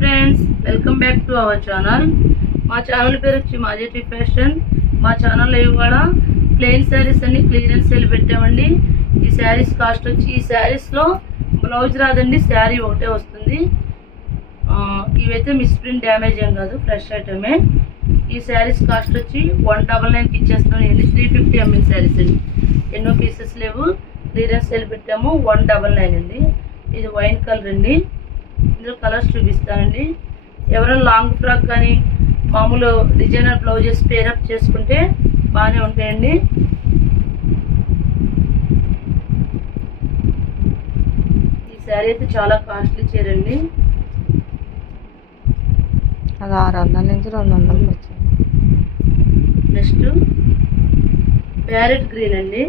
Friends, welcome back to our channel. మా channel పేరు వచ్చి మాజెటీ ఫ్యాషన్. మా ఛానల్లో ఇవాళ ప్లెయిన్ శారీస్ అన్ని క్లియరెన్స్ సేల్ పెట్టామండి. ఈ శారీస్ కాస్ట్ వచ్చి, ఈ శారీస్లో బ్లౌజ్ రాదండి, శారీ ఒకటే వస్తుంది. ఇవైతే మిస్ప్రింట్ డ్యామేజ్ ఏం కాదు, ఫ్రెష్ ఐటమే. ఈ శారీస్ కాస్ట్ వచ్చి 199కి ఇచ్చేస్తున్నాం. ఇది 350 ml శారీస్ అండి, ఎన్నో పీసెస్ లేవు, క్లియరెన్స్ సేల్ పెట్టాము. 199 అండి. ఇది వైన్ కలర్ అండి. ఇందులో కలర్స్ చూపిస్తానండి. ఎవరైనా లాంగ్ ఫ్రాక్ కానీ మామూలు డిజైనర్ బ్లౌజెస్ పేరప్ చేసుకుంటే బాగానే ఉంటాయండి. ఈ శారీ అయితే చాలా కాస్ట్లీ చీర అండి. అది 600 నుంచి 200 వచ్చింది. నెక్స్ట్ ప్యారెట్ గ్రీన్ అండి.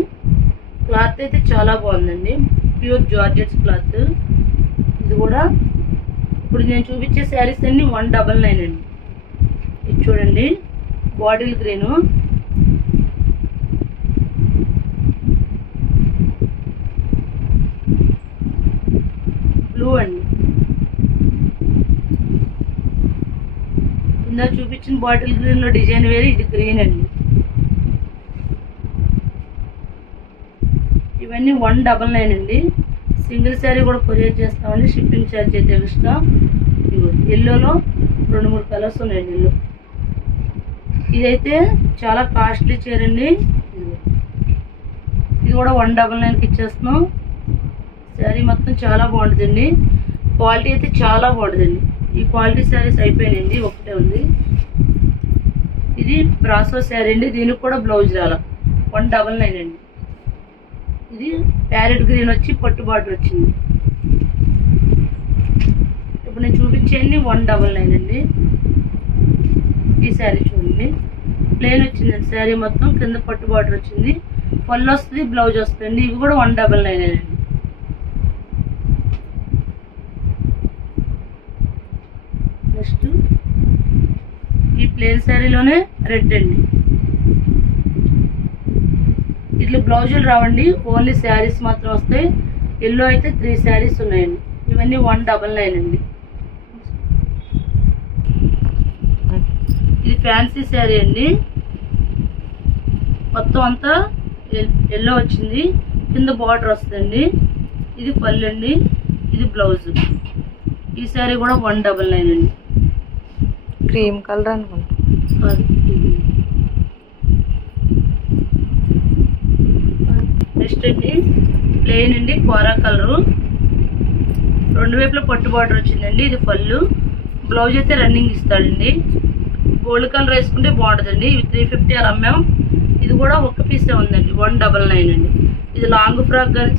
క్లాత్ అయితే చాలా బాగుందండి, ప్యూర్ జార్జెట్స్ క్లాత్. ఇది కూడా ఇప్పుడు నేను చూపించే శారీస్ అన్ని 199 అండి. ఇది చూడండి, బాటిల్ గ్రీను, బ్లూ అండి. ఇందా చూపించిన బాటిల్ గ్రీన్ లో డిజైన్ వేరే, ఇది గ్రీన్ అండి. ఇవన్నీ 199 అండి. సింగిల్ శారీ కూడా కొరియర్ చేస్తామండి, షిప్పింగ్ ఛార్జ్ అయితే ఎక్స్ట్రా. ఎల్లోలో 2-3 కలర్స్ ఉన్నాయండి. ఎల్లో ఇదైతే చాలా కాస్ట్లీ చీర అండి. ఇది కూడా 199కి ఇచ్చేస్తున్నాం. శారీ మొత్తం చాలా బాగుంటుందండి, క్వాలిటీ అయితే చాలా బాగుంటుందండి. ఈ క్వాలిటీ శారీస్ అయిపోయినాయండి, ఒకటే ఉంది. ఇది బ్రాసో శారీ అండి, దీనికి కూడా బ్లౌజ్ రాల. 199 అండి. ఇది ప్యారెట్ గ్రీన్ వచ్చి పట్టు బార్డర్ వచ్చింది. ఇప్పుడు నేను చూపించేయండి 199 అండి. ఈ శారీ చూడండి, ప్లెయిన్ వచ్చిందండి శారీ మొత్తం, కింద పట్టు బార్డర్ వచ్చింది, పళ్ళు వస్తుంది, బ్లౌజ్ వస్తుంది. ఇవి కూడా 199 అండి. నెక్స్ట్ ఈ ప్లెయిన్ శారీలోనే రెడ్ అండి. ఇట్లా బ్లౌజులు రావండి, ఓన్లీ శారీస్ మాత్రం వస్తాయి. ఎల్లో అయితే 3 శారీస్ ఉన్నాయండి. ఇవన్నీ 199 అండి. ఇది ఫ్యాన్సీ శారీ అండి, మొత్తం అంతా ఎల్లో వచ్చింది, కింద బార్డర్ వస్తుందండి. ఇది పళ్ళు అండి, ఇది బ్లౌజ్. ఈ శారీ కూడా 199 అండి. క్రీమ్ కలర్ అనుకుంటా. నెక్స్ట్ అండి ప్లెయిన్ అండి, కోరా కలరు, 2 వైపులా పట్టు బార్డర్ వచ్చిందండి. ఇది పళ్ళు, బ్లౌజ్ అయితే రన్నింగ్ ఇస్తాడండి. గోల్డ్ కలర్ వేసుకుంటే బాగుంటుందండి. ఇవి 350 అలా అమ్మాం. ఇది కూడా ఒక పీసే ఉందండి, 199 అండి. ఇది లాంగ్ ఫ్రాక్ కానీ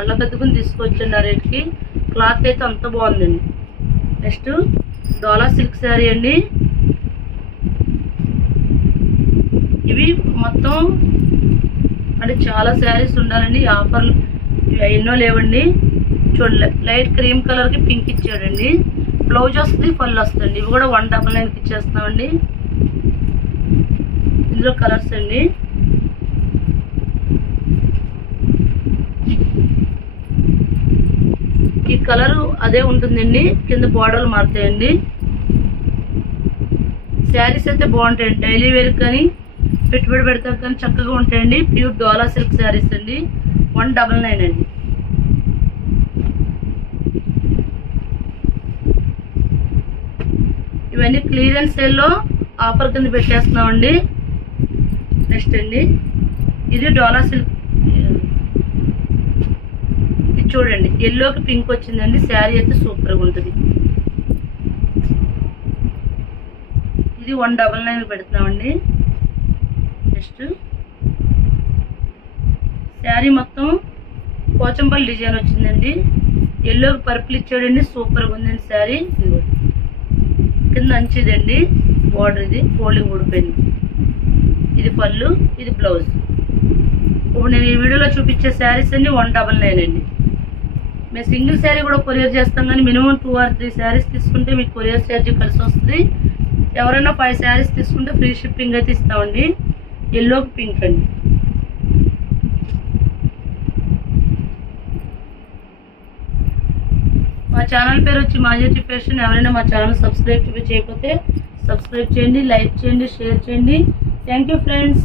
అల్ల కద్దుకుని తీసుకొచ్చండి ఆ రేట్కి. క్లాత్ అయితే అంత బాగుందండి. నెక్స్ట్ డోలా సిల్క్ శారీ అండి. ఇవి మొత్తం అంటే చాలా శారీస్ ఉండాలండి, ఆఫర్లు ఎన్నో లేవండి. చూడండి, లైట్ క్రీమ్ కలర్కి పింక్ ఇచ్చాడండి, బ్లౌజ్ వస్తుంది, పళ్ళు వస్తుంది. ఇవి కూడా 199కి ఇచ్చేస్తామండి. ఇందులో కలర్స్ అండి. ఈ కలరు అదే ఉంటుందండి, కింద బార్డర్లు మారుతాయండి. శారీస్ అయితే బాగుంటాయండి, డైలీ వేర్ కానీ పెట్టుబడి పెడతాం కానీ చక్కగా ఉంటాయండి. ప్యూర్ డోలా సిల్క్ శారీస్ అండి, 199 అండి. ఇవన్నీ క్లియరెన్స్ సేల్లో ఆఫర్ కింద పెట్టేస్తున్నామండి. నెక్స్ట్ అండి ఇది డోలా సిల్క్. ఇది చూడండి, ఎల్లోకి పింక్ వచ్చిందండి. శారీ అయితే సూపర్గా ఉంటుంది. ఇది 199 పెడుతున్నామండి. నెక్స్ట్ శారీ మొత్తం పోచంపల్లి డిజైన్ వచ్చిందండి, ఎల్లోకి పర్పుల్ ఇచ్చాడండి, సూపర్గా ఉందండి శారీ. కింద అంచిదండి బార్డర్, ఇది ఫోల్డింగ్ ఊడిపోయింది. ఇది పళ్ళు, ఇది బ్లౌజ్. ఇప్పుడు నేను ఈ వీడియోలో చూపించే శారీస్ అన్ని 199 అండి. మేము సింగిల్ శారీ కూడా కొరియర్ చేస్తాం, కానీ మినిమం 2 or 3 శారీస్ తీసుకుంటే మీకు కొరియర్ ఛార్జ్ కలిసి వస్తుంది. ఎవరైనా 5 శారీస్ తీసుకుంటే ఫ్రీ షిప్పింగ్ అయితే ఇస్తామండి. ఎల్లోకి పింక్ అండి. మా ఛానల్ పేరు వచ్చి మాజెటి ఫ్యాషన్. ఎవరైనా మా ఛానల్ సబ్స్క్రైబ్ చేయకపోతే సబ్స్క్రైబ్ చేయండి, లైక్ చేయండి, షేర్ చేయండి. Thank you friends.